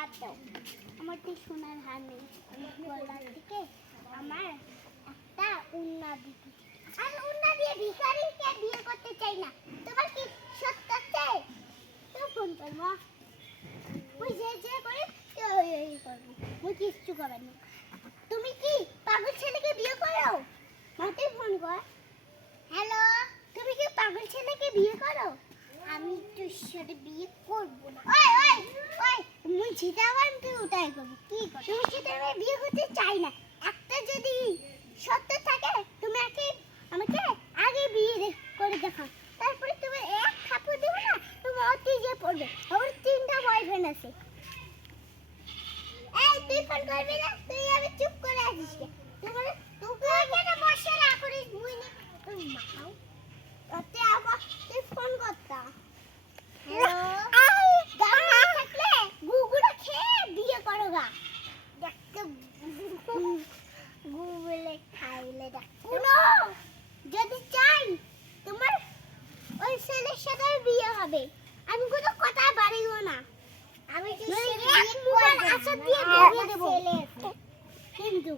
হাত দাও। আমার তো সোনার হার নেই, আমি গলা থেকে আমার একটা উন্না দিতে, আমি উন্না দিয়ে ভিখারিকে বিয়ে করতে চাই না। তোমার কি সত্য আছে? তো ফোন করবো, ওই যে করে ওই করবো, ওই কিচ্ছু করবে না। তুমি কি পাগল ছেলেকে বিয়ে করো? মাকে ফোন কর। হ্যালো, তুমি কি পাগল ছেলেকে বিয়ে করো? আমি তোর সাথে বিয়ে করবো না। ওই ওই ওই মুই জিতাবান তুই ওটাই করবি। কি কর? তুমি জিতে আমি বিয়ে করতে চাই না। একটা যদি সত্য থাকে তুমি আমাকে আগে বিয়ে করে দেখাও, তারপরে তুমি এক থাপ্পড় দেবো না, তুমি অতি যে পড়বে। আমার 3টা বয়ফ্রেন্ড আছে। এই তুই ফোন করবি না, তুই আমি চুপ করে আছিস কে? তোমার তোকে এখানে বসে না করিস মুই না তুমি মাখাও। তাতে আবার তুই ফোন করতা। হ্যালো, গানা থাকলে গুগুড়া খেয়ে বিয়ে করো গা। দেখতে গুগলে খাইলে দেখ শুনো, যদি চাই তোমার ওই ছেলের সাথে বিয়ে হবে, আমি কোনো কথা বাড়িও না। আমি তো ছেলে বিয়ে করব, আশা দিয়ে বিয়ে দেব কিন্তু